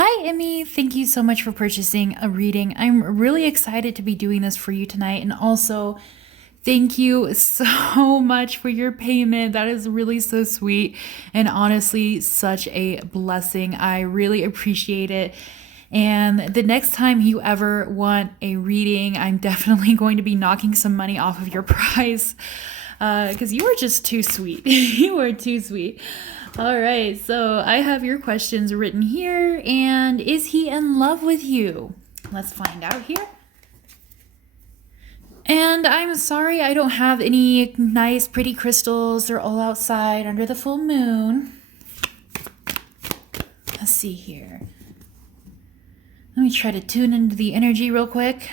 Hi, Emmy. Thank you so much for purchasing a reading. I'm really excited to be doing this for you tonight. And also, thank you so much for your payment. That is really so sweet and honestly such a blessing. I really appreciate it. And the next time you ever want a reading, I'm definitely going to be knocking some money off of your price because you are just too sweet. You are too sweet. All right, so I have your questions written here. And is he in love with you? Let's find out here. And I'm sorry I don't have any nice, pretty crystals. They're all outside under the full moon. Let's see here. Let me try to tune into the energy real quick.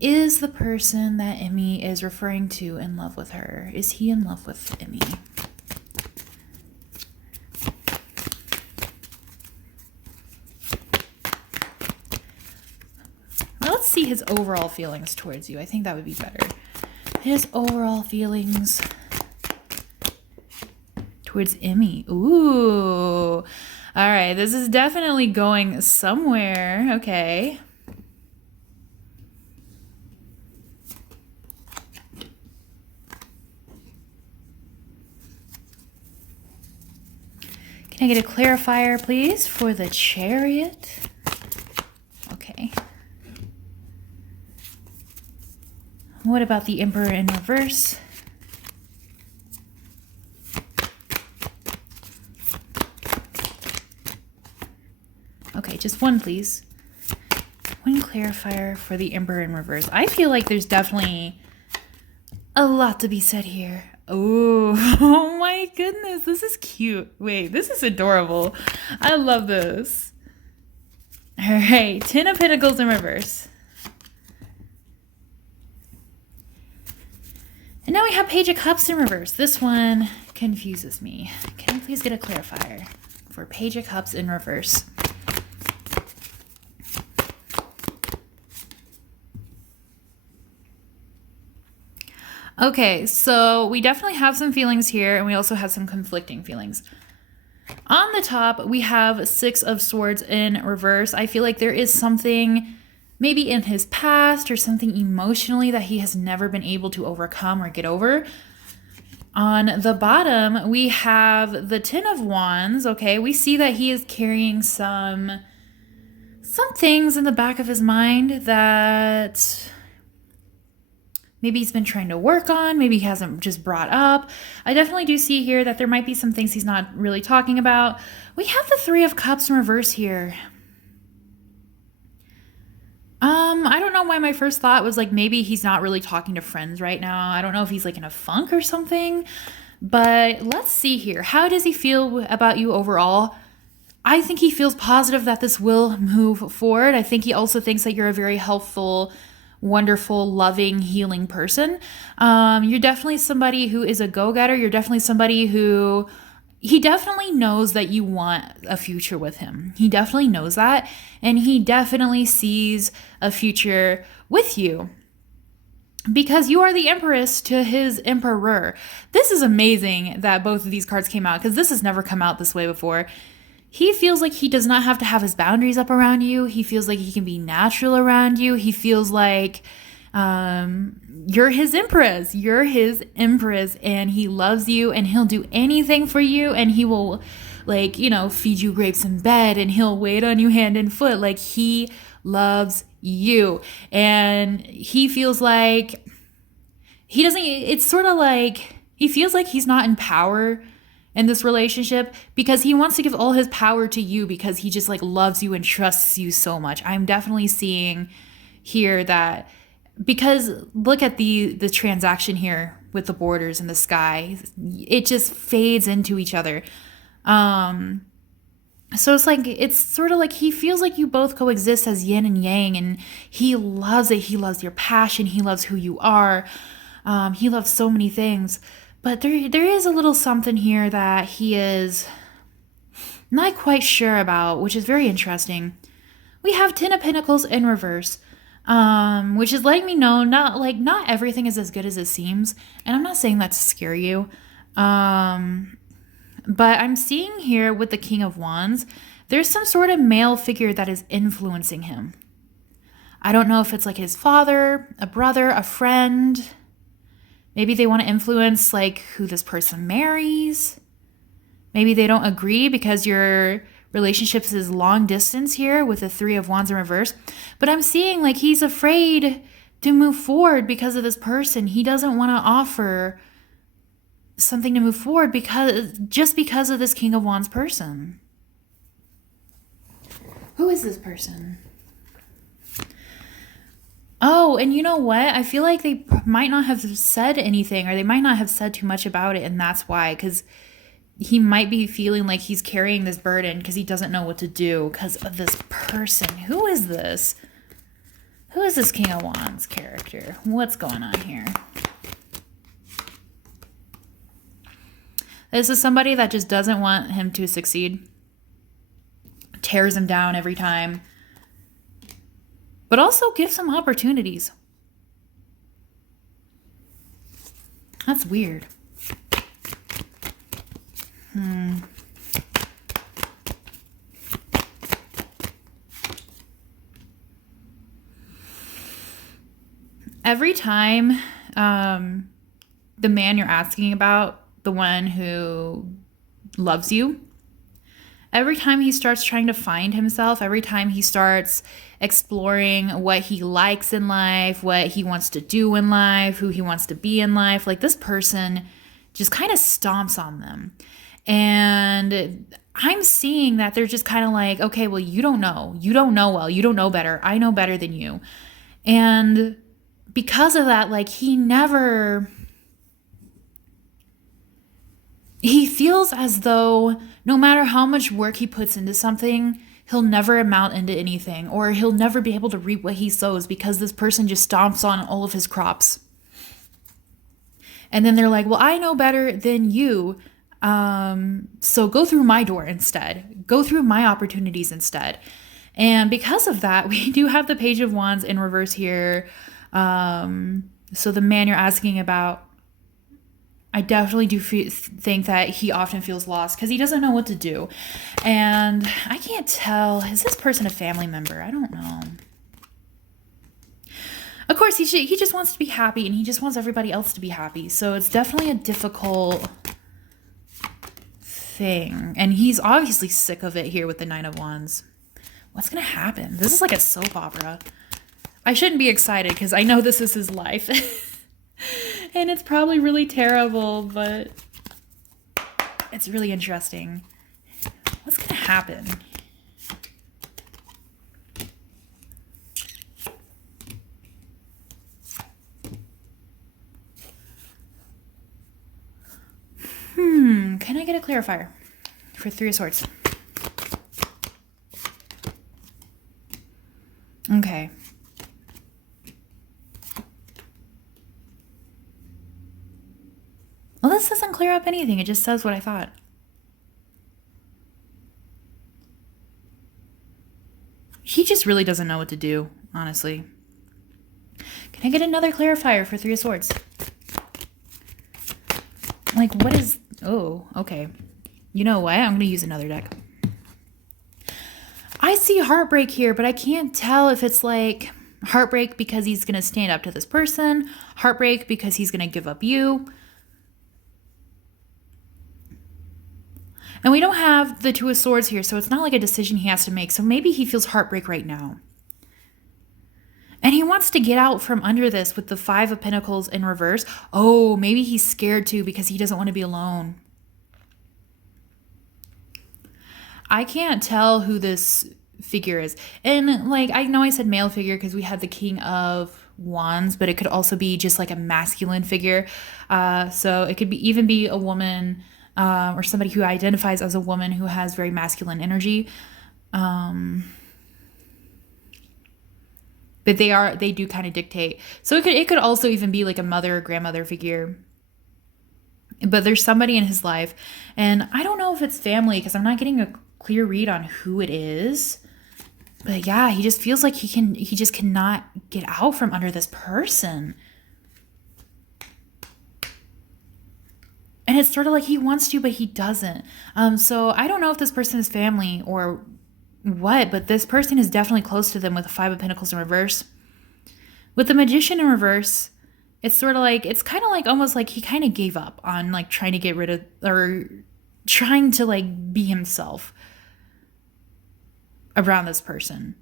Is the person that Emmy is referring to in love with her? Is he in love with Emmy? Let's see his overall feelings towards you. I think that would be better. His overall feelings towards Emmy. Ooh. All right, this is definitely going somewhere. Okay. Can I get a clarifier, please, for the Chariot? Okay. What about the Emperor in reverse? Okay, just one, please. One clarifier for the Emperor in reverse. I feel like there's definitely a lot to be said here. Oh my goodness, this is cute. Wait, this is adorable. I love this. All right, Ten of Pentacles in reverse. And now we have Page of Cups in reverse. This one confuses me. Can you please get a clarifier for Page of Cups in reverse? Okay, so we definitely have some feelings here, and we also have some conflicting feelings. On the top, we have Six of Swords in reverse. I feel like there is something maybe in his past or something emotionally that he has never been able to overcome or get over. On the bottom, we have the Ten of Wands. Okay, we see that he is carrying some things in the back of his mind that maybe he's been trying to work on, maybe he hasn't just brought up. I definitely do see here that there might be some things he's not really talking about. We have the Three of Cups in reverse here. I don't know why my first thought was like maybe he's not really talking to friends right now. I don't know if he's like in a funk or something. But let's see here. How does he feel about you overall? I think he feels positive that this will move forward. I think he also thinks that you're a very helpful, wonderful, loving, healing person. You're definitely somebody who is a go-getter. You're definitely somebody who he definitely knows that you want a future with him. He definitely knows that, and he definitely sees a future with you because you are the Empress to his Emperor. This is amazing that both of these cards came out because this has never come out this way before. He feels like he does not have to have his boundaries up around you. He feels like he can be natural around you. He feels like you're his Empress. You're his Empress, and he loves you, and he'll do anything for you, and he will, like, feed you grapes in bed, and he'll wait on you hand and foot. Like, he loves you, and he feels like he doesn't, it's sort of like he feels like he's not in power in this relationship because he wants to give all his power to you because he just like loves you and trusts you so much. I'm definitely seeing here that because look at the transaction here with the borders and the sky, it just fades into each other. So it's sort of like he feels like you both coexist as yin and yang, and he loves it. He loves your passion. He loves who you are. He loves so many things. But there is a little something here that he is not quite sure about, which is very interesting. We have Ten of Pentacles in reverse, which is letting me know not everything is as good as it seems. And I'm not saying that to scare you. But I'm seeing here with the King of Wands, there's some sort of male figure that is influencing him. I don't know if it's like his father, a brother, a friend. Maybe they want to influence like who this person marries. Maybe they don't agree because your relationship is long distance here with the Three of Wands in reverse. But I'm seeing like he's afraid to move forward because of this person. He doesn't want to offer something to move forward because of this King of Wands person. Who is this person? Oh, and you know what? I feel like they might not have said anything, or they might not have said too much about it, and that's why, because he might be feeling like he's carrying this burden because he doesn't know what to do because of this person. Who is this? Who is this King of Wands character? What's going on here? This is somebody that just doesn't want him to succeed. Tears him down every time. But also gives him opportunities. That's weird. Every time the man you're asking about, the one who loves you, every time he starts trying to find himself, every time he starts exploring what he likes in life, what he wants to do in life, who he wants to be in life, like this person just kind of stomps on them. And I'm seeing that they're just kind of like, okay, well, you don't know. You don't know well. You don't know better. I know better than you. And because of that, like he feels as though no matter how much work he puts into something, he'll never amount into anything, or he'll never be able to reap what he sows because this person just stomps on all of his crops. And then they're like, well, I know better than you. So go through my door instead. Go through my opportunities instead. And because of that, we do have the Page of Wands in reverse here. So the man you're asking about, I definitely do think that he often feels lost because he doesn't know what to do. And I can't tell, is this person a family member? I don't know. Of course, he just wants to be happy, and he just wants everybody else to be happy. So it's definitely a difficult thing. And he's obviously sick of it here with the Nine of Wands. What's going to happen? This is like a soap opera. I shouldn't be excited because I know this is his life. And it's probably really terrible, but it's really interesting. What's going to happen? Can I get a clarifier for Three of Swords? Okay. Well, this doesn't clear up anything. It just says what I thought. He just really doesn't know what to do, honestly. Can I get another clarifier for Three of Swords? Like, what is... Oh, okay. You know what? I'm going to use another deck. I see heartbreak here, but I can't tell if it's like heartbreak because he's going to stand up to this person, heartbreak because he's going to give up you. And we don't have the Two of Swords here, so it's not like a decision he has to make. So maybe he feels heartbreak right now. And he wants to get out from under this with the Five of Pentacles in reverse. Oh, maybe he's scared too because he doesn't want to be alone. I can't tell who this figure is. And like, I know I said male figure because we had the King of Wands, but it could also be just like a masculine figure. So it could even be a woman or somebody who identifies as a woman who has very masculine energy. But they do kind of dictate. So it could also even be like a mother or grandmother figure. But there's somebody in his life, and I don't know if it's family because I'm not getting a clear read on who it is. But yeah, he just feels like he just cannot get out from under this person. And it's sort of like he wants to, but he doesn't. So I don't know if this person is family or what, but this person is definitely close to them with the Five of Pentacles in reverse. With the Magician in reverse, it's sort of like, it's kind of like almost like he kind of gave up on like trying to get rid of, or trying to like be himself around this person.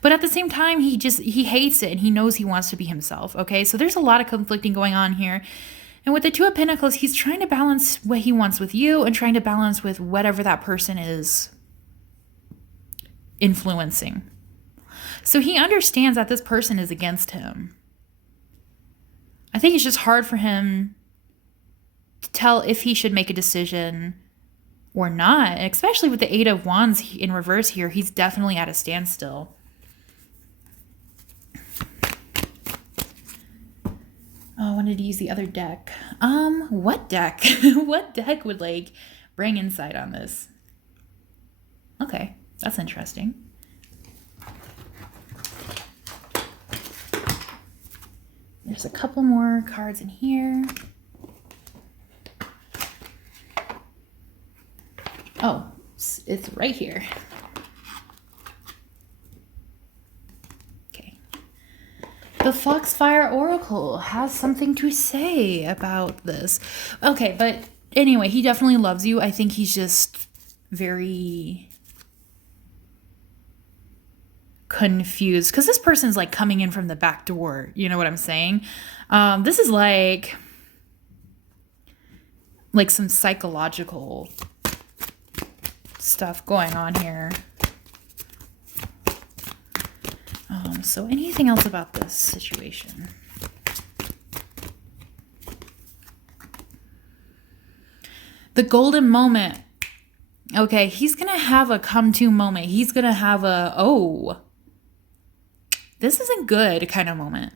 But at the same time, he hates it and he knows he wants to be himself. Okay. So there's a lot of conflicting going on here. And with the Two of Pentacles, he's trying to balance what he wants with you and trying to balance with whatever that person is influencing. So he understands that this person is against him. I think it's just hard for him to tell if he should make a decision or not. And especially with the Eight of Wands in reverse here, he's definitely at a standstill. Oh, I wanted to use the other deck. What deck? What deck would like bring insight on this? Okay, that's interesting. There's a couple more cards in here. Oh, it's right here. Okay. The Foxfire Oracle has something to say about this. Okay, but anyway, he definitely loves you. I think he's just very confused because this person's like coming in from the back door. You know what I'm saying? This is like some psychological stuff going on here. So anything else about this situation? The golden moment. Okay, he's gonna have a come to moment. He's gonna have a, oh, this isn't good kind of moment.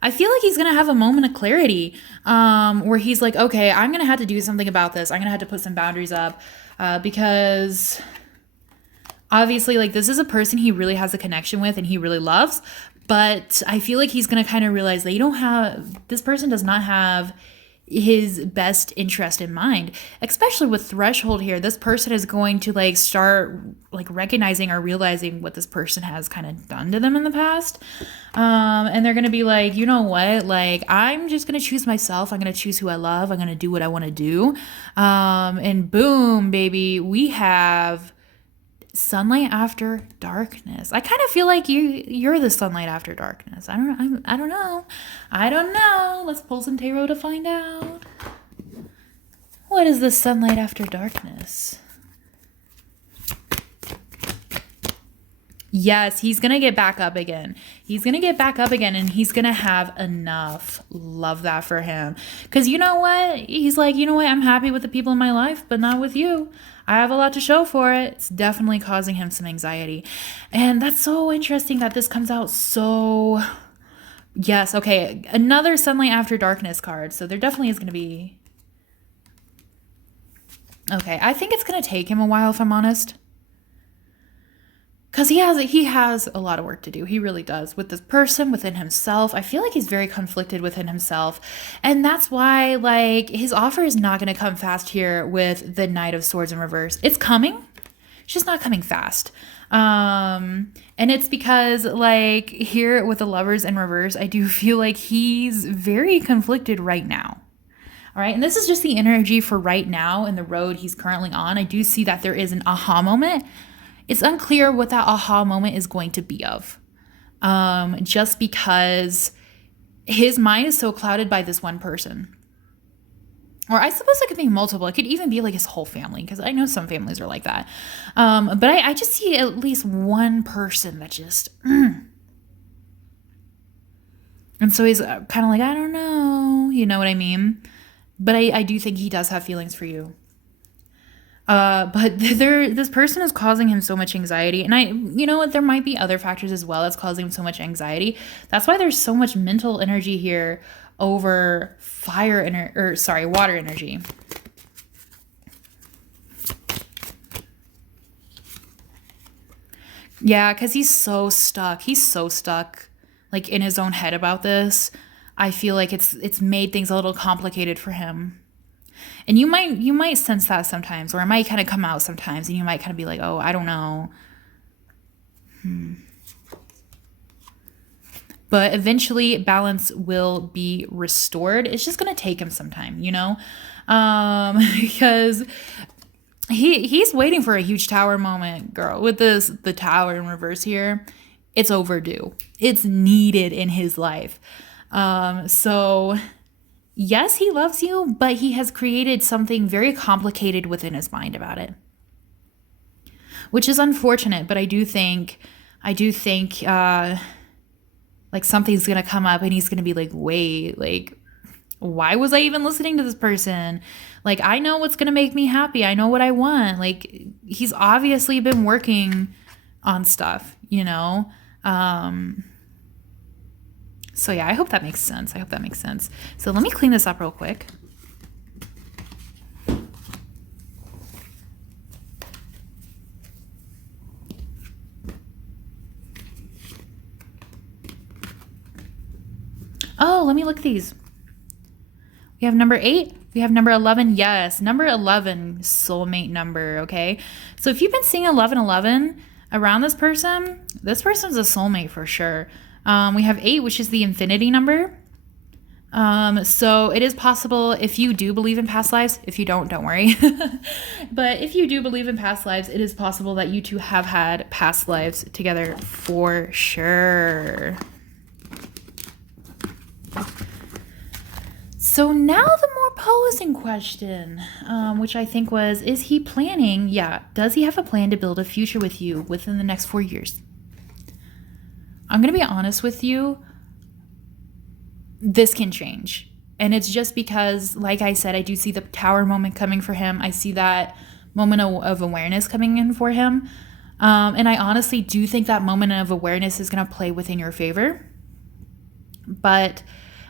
I feel like he's going to have a moment of clarity where he's like, okay, I'm going to have to do something about this. I'm going to have to put some boundaries up because obviously like this is a person he really has a connection with and he really loves. But I feel like he's going to kind of realize that this person does not have his best interest in mind, especially with threshold here. This person is going to like start like recognizing or realizing what this person has kind of done to them in the past. And they're going to be like, you know what? Like, I'm just going to choose myself. I'm going to choose who I love. I'm going to do what I want to do. And boom, baby, we have sunlight after darkness. I kind of feel like you're the sunlight after darkness. I don't know. Let's pull some tarot to find out. What is the sunlight after darkness? Yes, he's going to get back up again. He's going to get back up again and he's going to have enough. Love that for him. Because you know what? He's like, you know what? I'm happy with the people in my life, but not with you. I have a lot to show for it. It's definitely causing him some anxiety. And that's so interesting that this comes out so... Yes, okay. Another sunlight after darkness card. So there definitely is going to be... Okay, I think it's going to take him a while if I'm honest. Because he has a lot of work to do. He really does. With this person, within himself. I feel like he's very conflicted within himself. And that's why, like, his offer is not going to come fast here with the Knight of Swords in reverse. It's coming. It's just not coming fast. And it's because, like, here with the Lovers in reverse, I do feel like he's very conflicted right now. All right. And this is just the energy for right now in the road he's currently on. I do see that there is an aha moment. It's unclear what that aha moment is going to be of. Just because his mind is so clouded by this one person. Or I suppose it could be multiple. It could even be like his whole family, because I know some families are like that. But I just see at least one person that just... And so he's kind of like, I don't know. You know what I mean? But I do think he does have feelings for you. But this person is causing him so much anxiety. And you know what, there might be other factors as well that's causing him so much anxiety. That's why there's so much mental energy here over water energy. Yeah, because he's so stuck. He's so stuck, like, in his own head about this. I feel like it's made things a little complicated for him. And you might sense that sometimes, or it might kind of come out sometimes, and you might kind of be like, oh, I don't know. But eventually balance will be restored. It's just going to take him some time, because he's waiting for a huge tower moment, girl. With the tower in reverse here, it's overdue. It's needed in his life. So yes, he loves you, but he has created something very complicated within his mind about it, which is unfortunate. But I do think, like something's gonna come up, and he's gonna be like, wait, like, why was I even listening to this person? Like, I know what's gonna make me happy. I know what I want. Like, he's obviously been working on stuff, So yeah, I hope that makes sense. So let me clean this up real quick. Oh, let me look at these. We have number 8. We have number 11. Yes, number 11, soulmate number, okay? So if you've been seeing 1111 around this person's a soulmate for sure. We have 8, which is the infinity number. So it is possible, if you do believe in past lives. If you don't worry. But if you do believe in past lives, it is possible that you two have had past lives together for sure. So now the more posing question, which I think was, is he planning? Yeah. Does he have a plan to build a future with you within the next 4 years? I'm going to be honest with you. This can change. And it's just because, like I said, I do see the tower moment coming for him. I see that moment of awareness coming in for him. And I honestly do think that moment of awareness is going to play within your favor. But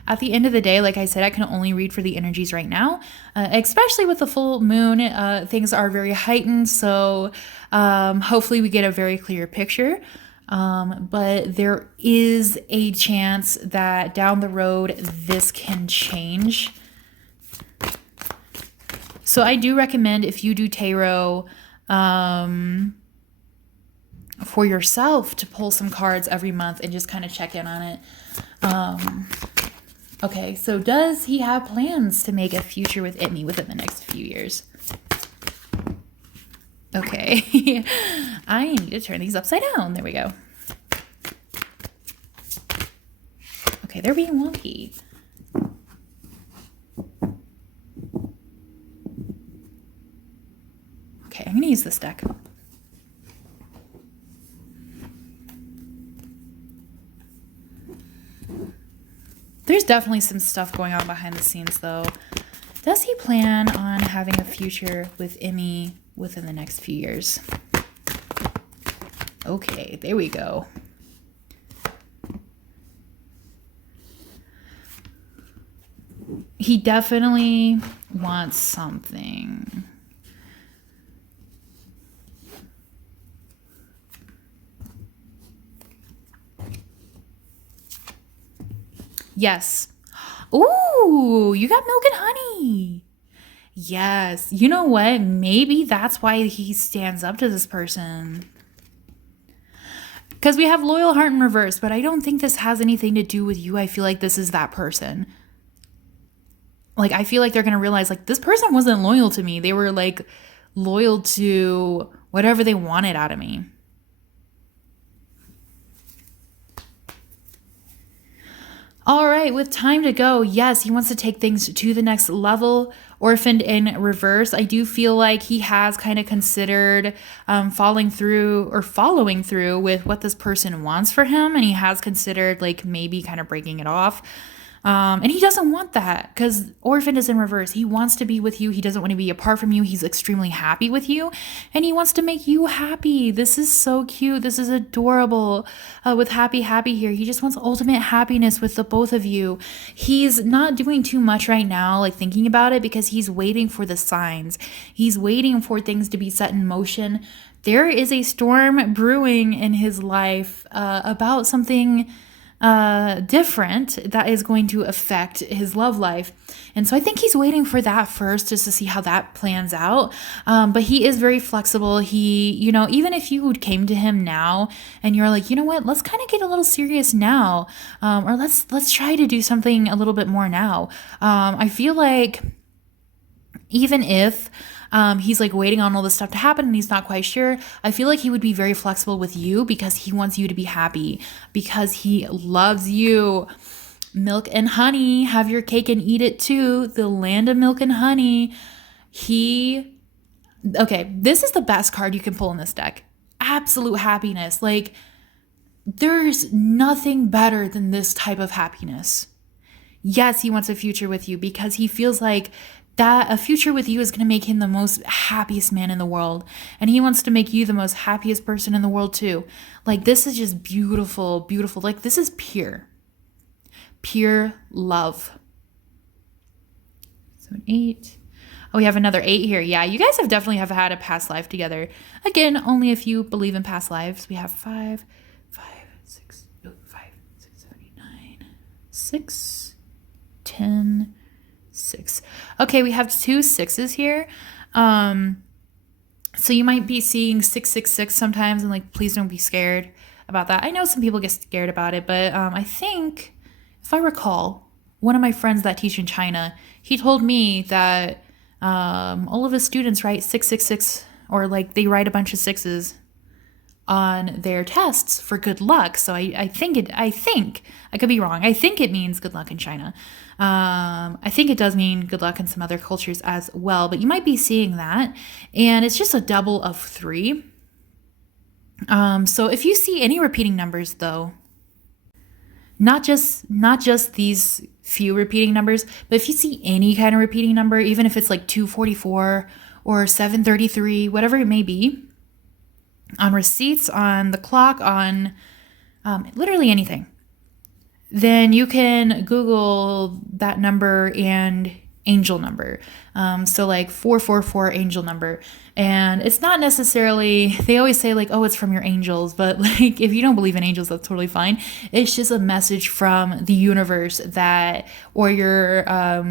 at the end of the day, like I said, I can only read for the energies right now, especially with the full moon. Things are very heightened. So hopefully we get a very clear picture. But there is a chance that down the road, this can change. So I do recommend, if you do tarot, for yourself, to pull some cards every month and just kind of check in on it. Okay, so does he have plans to make a future with Emmy within the next few years? Okay, I need to turn these upside down. There we go. Okay, they're being wonky. Okay, I'm gonna use this deck. There's definitely some stuff going on behind the scenes, though. Does he plan on having a future with Emmy within the next few years? Okay, there we go. He definitely wants something. Yes. Ooh, you got milk and honey. Yes. You know what? Maybe that's why he stands up to this person. Because we have loyal heart in reverse, but I don't think this has anything to do with you. I feel like this is that person. Like, I feel like they're going to realize, like, this person wasn't loyal to me. They were, like, loyal to whatever they wanted out of me. All right, with time to go, yes, he wants to take things to the next level. Orphaned in reverse, I do feel like he has kind of considered following through with what this person wants for him. And he has considered, like, maybe kind of breaking it off. And he doesn't want that, because Orphan is in reverse. He wants to be with you. He doesn't want to be apart from you. He's extremely happy with you, and he wants to make you happy. This is so cute. This is adorable. With happy here, he just wants ultimate happiness with the both of you. He's not doing too much right now, like thinking about it, because he's waiting for the signs. He's waiting for things to be set in motion. There is a storm brewing in his life about something different that is going to affect his love life. And so I think he's waiting for that first just to see how that plans out. But he is very flexible. He, even if you came to him now and you're like, you know what, let's kind of get a little serious now, or let's try to do something a little bit more now. I feel like even if he's like waiting on all this stuff to happen and he's not quite sure, I feel like he would be very flexible with you because he wants you to be happy, because he loves you. Milk and honey, have your cake and eat it too. The land of milk and honey. Okay, this is the best card you can pull in this deck. Absolute happiness. Like, there's nothing better than this type of happiness. Yes, he wants a future with you because he feels like that a future with you is going to make him the most happiest man in the world. And he wants to make you the most happiest person in the world too. Like, this is just beautiful, beautiful. Like, this is pure love. So an 8. Oh, we have another 8 here. Yeah, you guys definitely have had a past life together. Again, only if you believe in past lives. We have 5, 6, 7, 8, 9, 6, 10, 6. Okay, we have 2 6s here. So you might be seeing 666 sometimes, and like, please don't be scared about that. I know some people get scared about it, but I think, if I recall, one of my friends that teach in China, he told me that all of his students write 666, or like they write a bunch of 6s on their tests for good luck. So I think I could be wrong. I think it means good luck in China. I think it does mean good luck in some other cultures as well, but you might be seeing that. And it's just a double of 3. So if you see any repeating numbers though, not just these few repeating numbers, but if you see any kind of repeating number, even if it's like 244 or 733, whatever it may be, on receipts, on the clock, on literally anything, then you can Google that number and angel number. So like 444 angel number. And it's not necessarily, they always say like, oh, it's from your angels. But like, if you don't believe in angels, that's totally fine. It's just a message from the universe that, or your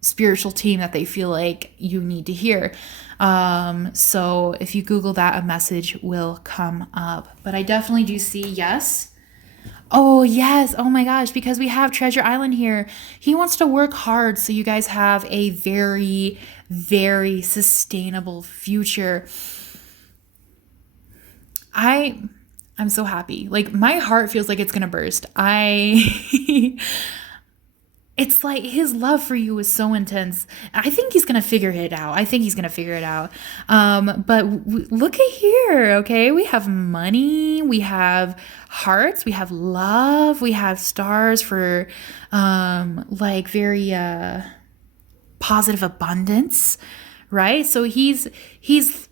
spiritual team that they feel like you need to hear. So if you Google that, a message will come up. But I definitely do see yes. Oh, yes. Oh my gosh. Because we have Treasure Island here. He wants to work hard so you guys have a very, very sustainable future. I'm so happy. Like, my heart feels like it's going to burst. It's like his love for you is so intense. I think he's going to figure it out. Look at here, okay? We have money, we have hearts, we have love, we have stars for like very positive abundance, right? So he's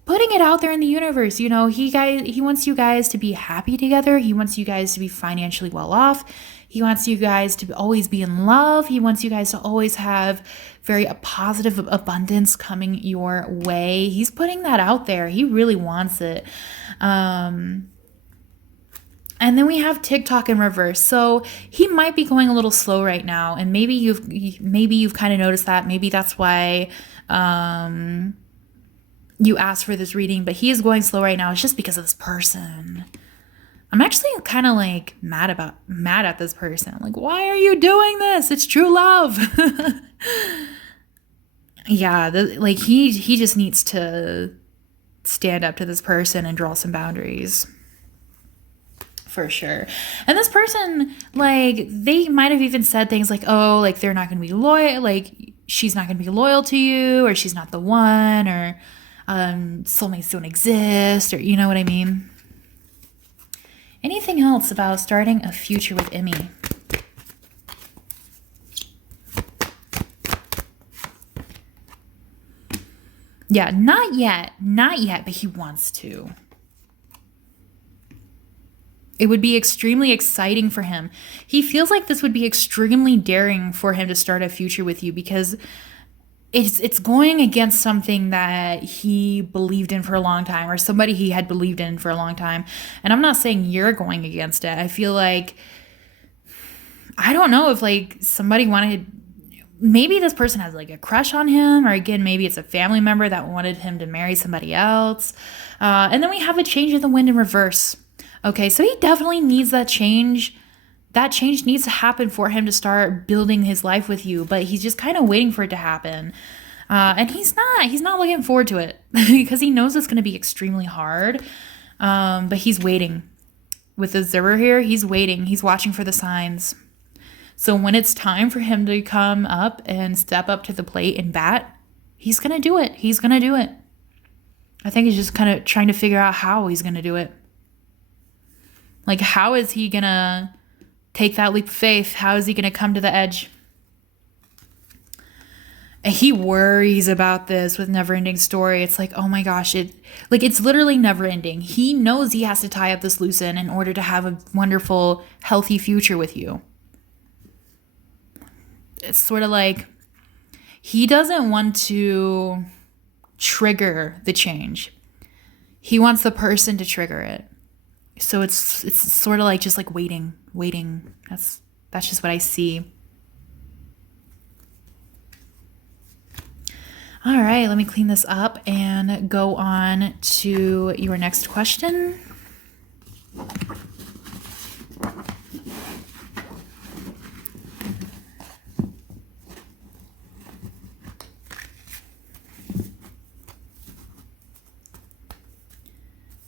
putting it out there in the universe. He wants you guys to be happy together. He wants you guys to be financially well off. He wants you guys to always be in love. He wants you guys to always have very positive abundance coming your way. He's putting that out there. He really wants it. And then we have TikTok in reverse. So he might be going a little slow right now. And maybe you've kind of noticed that. Maybe that's why you asked for this reading. But he is going slow right now. It's just because of this person. I'm actually kind of like mad at this person. I'm like, why are you doing this? It's true love. Yeah, he just needs to stand up to this person and draw some boundaries. For sure. And this person, like, they might have even said things like, oh, like, they're not going to be loyal, like, she's not going to be loyal to you, or she's not the one, or soulmates don't exist, or you know what I mean? Anything else about starting a future with Emmy? Yeah, not yet, but he wants to. It would be extremely exciting for him. He feels like this would be extremely daring for him to start a future with you because it's going against something that he believed in for a long time, or somebody he had believed in for a long time. And I'm not saying you're going against it. I feel like I don't know if like somebody wanted, maybe this person has like a crush on him, or again, maybe it's a family member that wanted him to marry somebody else. And then we have a change of the wind in reverse. Okay, so he definitely needs that change. That change needs to happen for him to start building his life with you, but he's just kind of waiting for it to happen. And he's not looking forward to it because he knows it's going to be extremely hard. But he's waiting. With the zero here, he's waiting. He's watching for the signs. So when it's time for him to come up and step up to the plate and bat, he's going to do it. He's going to do it. I think he's just kind of trying to figure out how he's going to do it. Like, how is he going to take that leap of faith? How is he going to come to the edge? And he worries about this with Never Ending Story. It's like, oh my gosh, it's literally never ending. He knows he has to tie up this loose end in order to have a wonderful, healthy future with you. It's sort of like he doesn't want to trigger the change. He wants the person to trigger it. So it's sort of like just like waiting. That's just what I see. All right, let me clean this up and go on to your next question.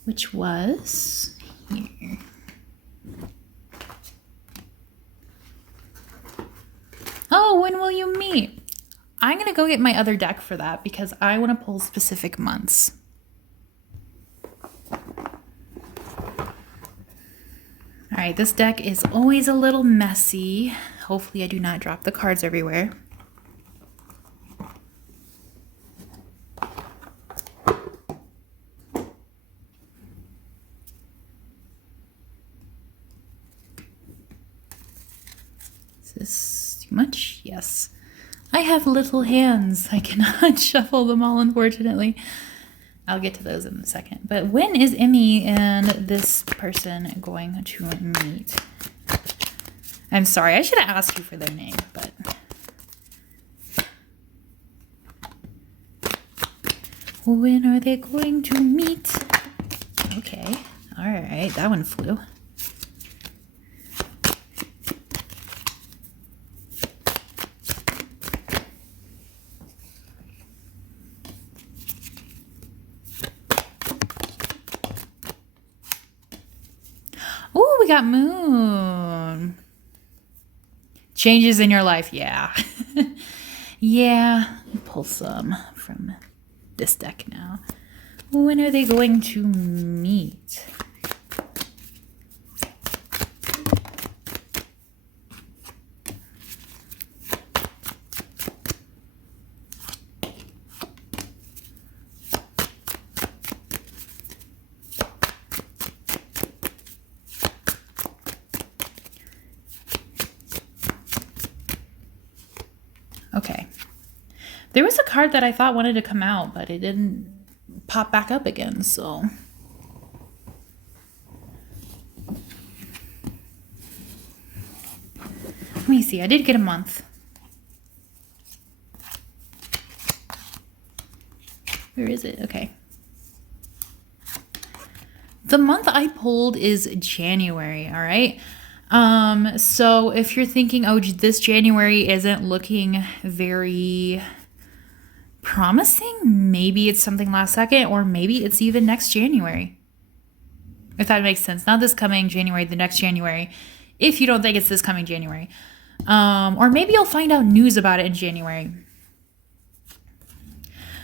Which was here. Oh, when will you meet? I'm going to go get my other deck for that because I want to pull specific months. All right, this deck is always a little messy. Hopefully I do not drop the cards everywhere. Is this too much? Yes. I have little hands. I cannot shuffle them all, unfortunately. I'll get to those in a second. But when is Emmy and this person going to meet? I'm sorry, I should have asked you for their name, but... When are they going to meet? Okay, all right, that one flew. Oh, we got Moon. Changes in your life, yeah. Yeah, pull some from this deck now. When are they going to meet? Okay. There was a card that I thought wanted to come out, but it didn't pop back up again, so. Let me see. I did get a month. Where is it? Okay. The month I pulled is January, all right? So if you're thinking, oh, this January isn't looking very promising, maybe it's something last second, or maybe it's even next January. If that makes sense. Not this coming January, the next January, if you don't think it's this coming January. Or maybe you'll find out news about it in January.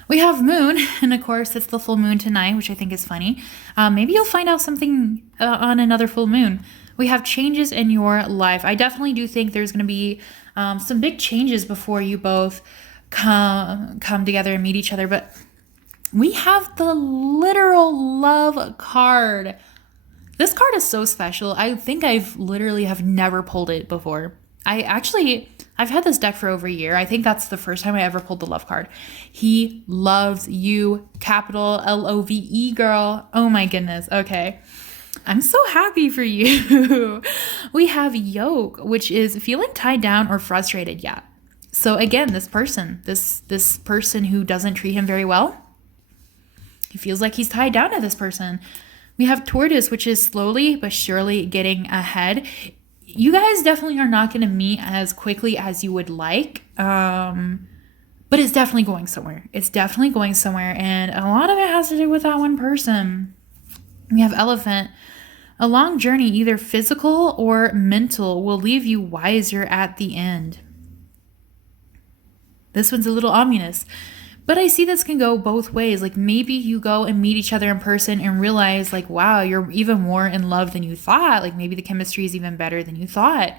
We have Moon, and of course it's the full moon tonight, which I think is funny. Maybe you'll find out something on another full moon. We have changes in your life. I definitely do think there's going to be some big changes before you both come together and meet each other. But we have the literal love card. This card is so special. I think I've literally have never pulled it before. I've had this deck for over a year. I think that's the first time I ever pulled the love card. He loves you, capital Love, girl. Oh my goodness. Okay. I'm so happy for you. We have yoke, which is feeling tied down or frustrated. Yeah. So again, this person who doesn't treat him very well, he feels like he's tied down to this person. We have tortoise, which is slowly but surely getting ahead. You guys definitely are not going to meet as quickly as you would like. But it's definitely going somewhere. It's definitely going somewhere. And a lot of it has to do with that one person. We have elephant. A long journey, either physical or mental, will leave you wiser at the end. This one's a little ominous. But I see this can go both ways. Like maybe you go and meet each other in person and realize like, wow, you're even more in love than you thought. Like maybe the chemistry is even better than you thought.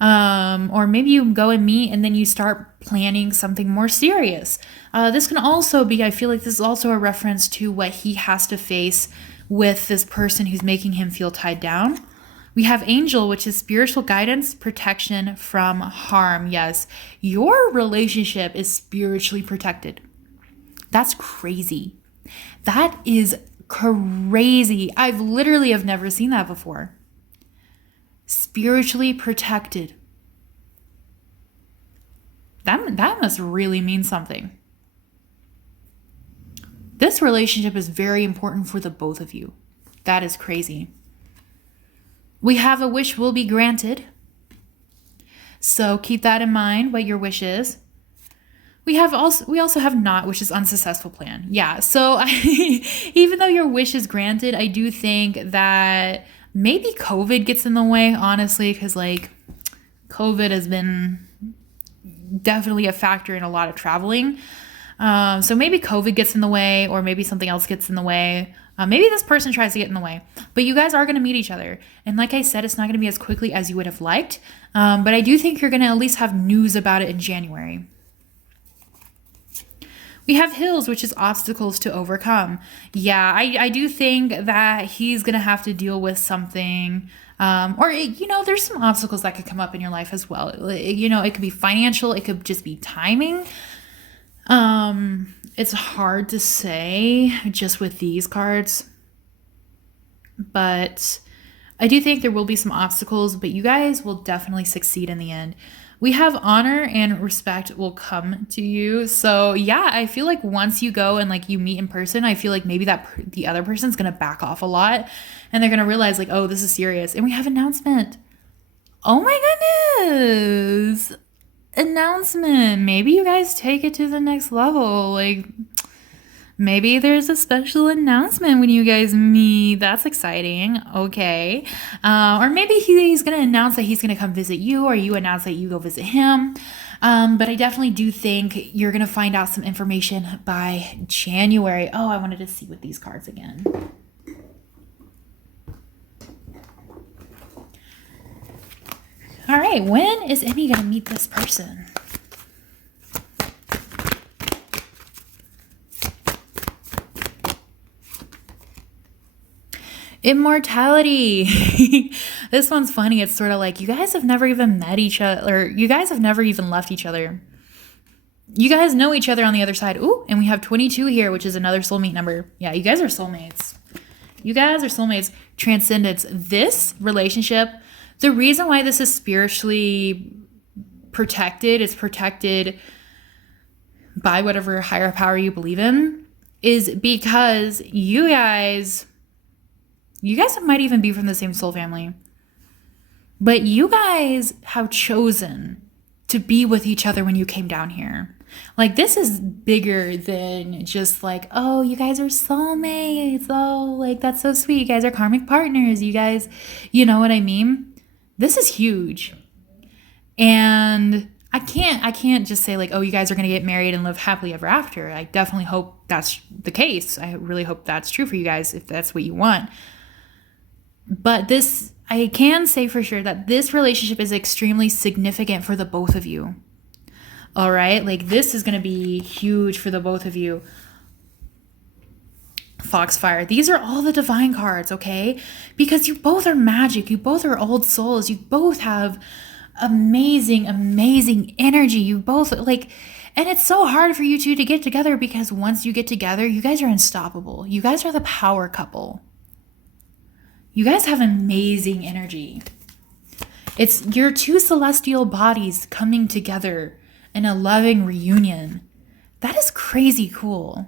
Or maybe you go and meet and then you start planning something more serious. This can also be, I feel like this is also a reference to what he has to face with this person who's making him feel tied down. We have angel, which is spiritual guidance, protection from harm. Yes, your relationship is spiritually protected. That's crazy. That is crazy. I've literally have never seen that before. Spiritually protected. That must really mean something. This relationship is very important for the both of you. That is crazy. We have a wish will be granted. So keep that in mind, what your wish is. We also have not, which is unsuccessful plan. Yeah, so even though your wish is granted, I do think that maybe COVID gets in the way, honestly, because like COVID has been definitely a factor in a lot of traveling. So maybe COVID gets in the way, or maybe something else gets in the way. Maybe this person tries to get in the way, but you guys are going to meet each other. And like I said, it's not going to be as quickly as you would have liked. But I do think you're going to at least have news about it in January. We have hills, which is obstacles to overcome. Yeah, I do think that he's going to have to deal with something. There's some obstacles that could come up in your life as well. It could be financial. It could just be timing. It's hard to say just with these cards. But I do think there will be some obstacles, but you guys will definitely succeed in the end. We have honor and respect will come to you. So yeah, I feel like once you go and like you meet in person, I feel like maybe the other person's going to back off a lot and they're going to realize like, oh, this is serious. And we have announcement. Oh my goodness. Announcement. Maybe you guys take it to the next level. Like maybe there's a special announcement when you guys meet. That's exciting. Okay. Or maybe he's going to announce that he's going to come visit you, or you announce that you go visit him. But I definitely do think you're going to find out some information by January. Oh, I wanted to see with these cards again. All right. When is Emmy going to meet this person? Immortality. This one's funny. It's sort of like you guys have never even met each other, or you guys have never even left each other. You guys know each other on the other side. Ooh, and we have 22 here, which is another soulmate number. Yeah, you guys are soulmates. You guys are soulmates. Transcendence. This relationship, the reason why this is spiritually protected, it's protected by whatever higher power you believe in, is because you guys might even be from the same soul family, but you guys have chosen to be with each other when you came down here. Like this is bigger than just like, oh, you guys are soulmates. Oh, like that's so sweet. You guys are karmic partners. You guys, you know what I mean? This is huge. And I can't just say like, oh, you guys are going to get married and live happily ever after. I definitely hope that's the case. I really hope that's true for you guys if that's what you want. But this, I can say for sure that this relationship is extremely significant for the both of you. All right? Like this is going to be huge for the both of you. Foxfire. These are all the divine cards, okay? Because you both are magic. You both are old souls. You both have amazing, amazing energy. You both like, and it's so hard for you two to get together because once you get together, you guys are unstoppable. You guys are the power couple. You guys have amazing energy. It's your two celestial bodies coming together in a loving reunion. That is crazy cool.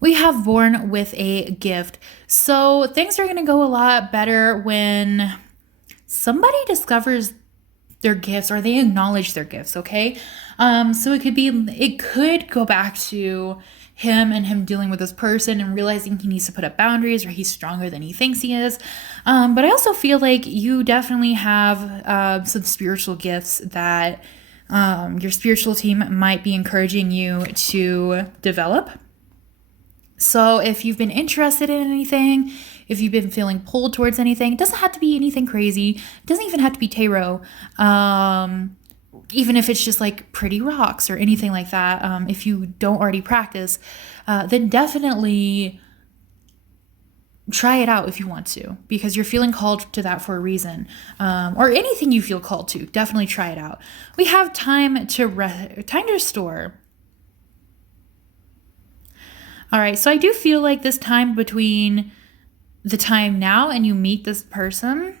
We have born with a gift. So things are going to go a lot better when somebody discovers their gifts or they acknowledge their gifts, okay? So it could go back to him dealing with this person and realizing he needs to put up boundaries or he's stronger than he thinks he is. But I also feel like you definitely have some spiritual gifts that your spiritual team might be encouraging you to develop. So if you've been interested in anything, if you've been feeling pulled towards anything, it doesn't have to be anything crazy. It doesn't even have to be tarot. Even if it's just like pretty rocks or anything like that. If you don't already practice, then definitely try it out if you want to, because you're feeling called to that for a reason. Or anything you feel called to, definitely try it out. We have time to restore. All right, so I do feel like this time between the time now and you meet this person,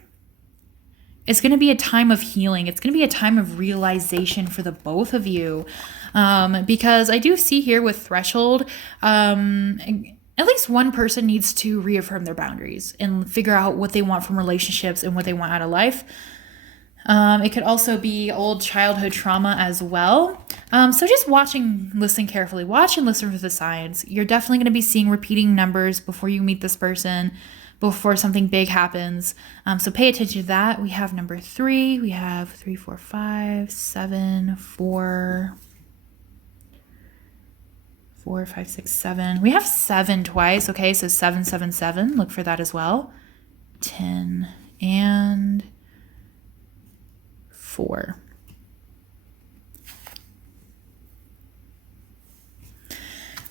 it's going to be a time of healing. It's going to be a time of realization for the both of you. Because I do see here with threshold, at least one person needs to reaffirm their boundaries and figure out what they want from relationships and what they want out of life. It could also be old childhood trauma as well. So just listen carefully. Watch and listen for the signs. You're definitely going to be seeing repeating numbers before you meet this person, before something big happens. So pay attention to that. We have number 3. We have 3, 4, 5, 7, 4, 4, 5, 6, 7. We have 7 twice. Okay, so 7, 7, 7. Look for that as well. 10 and 4.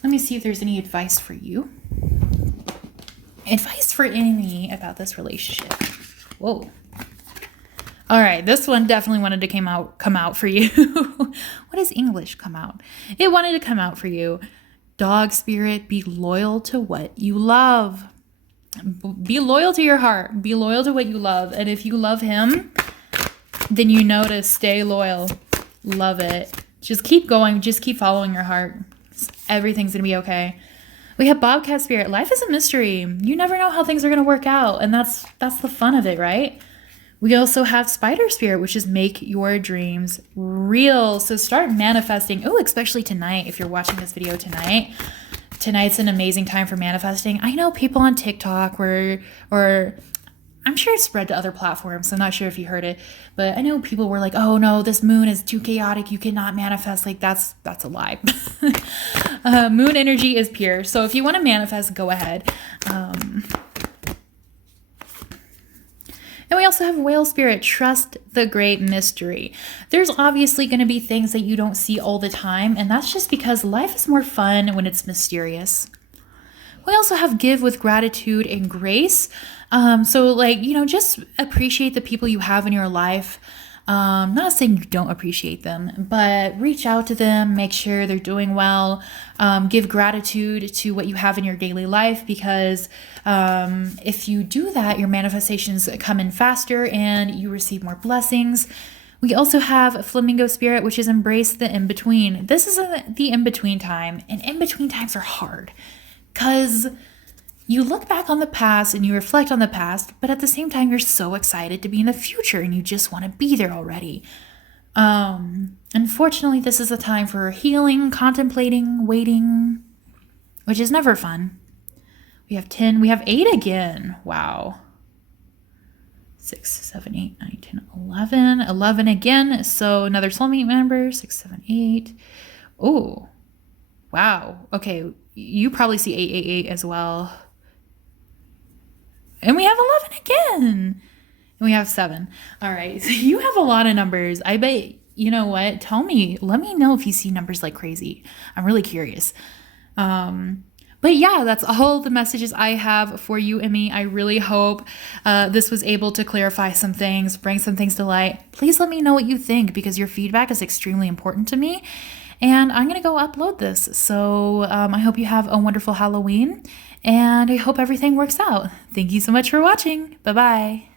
Let me see if there's any advice for you. Advice for Emmy about this relationship. Whoa. All right, this one definitely wanted to come out for you. What does English come out? It wanted to come out for you. Dog spirit, be loyal to what you love. Be loyal to your heart. Be loyal to what you love. And if you love him, then you know to stay loyal. Love it. Just keep going. Just keep following your heart. Everything's going to be okay. We have Bobcat Spirit. Life is a mystery. You never know how things are going to work out. And that's the fun of it, right? We also have Spider Spirit, which is make your dreams real. So start manifesting. Oh, especially tonight. If you're watching this video tonight. Tonight's an amazing time for manifesting. I know people on TikTok or I'm sure it's spread to other platforms. I'm not sure if you heard it, but I know people were like, oh no, this moon is too chaotic. You cannot manifest. Like that's a lie. Moon energy is pure. So if you want to manifest, go ahead. And we also have Whale Spirit, trust the great mystery. There's obviously going to be things that you don't see all the time. And that's just because life is more fun when it's mysterious. We also have give with gratitude and grace. So just appreciate the people you have in your life. Not saying you don't appreciate them, but reach out to them, make sure they're doing well. Give gratitude to what you have in your daily life, because if you do that, your manifestations come in faster and you receive more blessings. We also have Flamingo Spirit, which is embrace the in-between. This is the in-between time, and in-between times are hard because you look back on the past and you reflect on the past, but at the same time, you're so excited to be in the future and you just want to be there already. Unfortunately, this is a time for healing, contemplating, waiting, which is never fun. We have 10, we have 8 again. Wow. 6, 7, 8, 9, 10, 11. 11 again. So another soulmate member. 6, 7, 8. Oh, wow. Okay. You probably see 888 as well. And we have 11 again. And we have 7. All right. So you have a lot of numbers. I bet, you know what? Let me know if you see numbers like crazy. I'm really curious. But yeah, that's all the messages I have for you, Emmy. I really hope this was able to clarify some things, bring some things to light. Please let me know what you think because your feedback is extremely important to me. And I'm going to go upload this. So I hope you have a wonderful Halloween and I hope everything works out. Thank you so much for watching. Bye bye.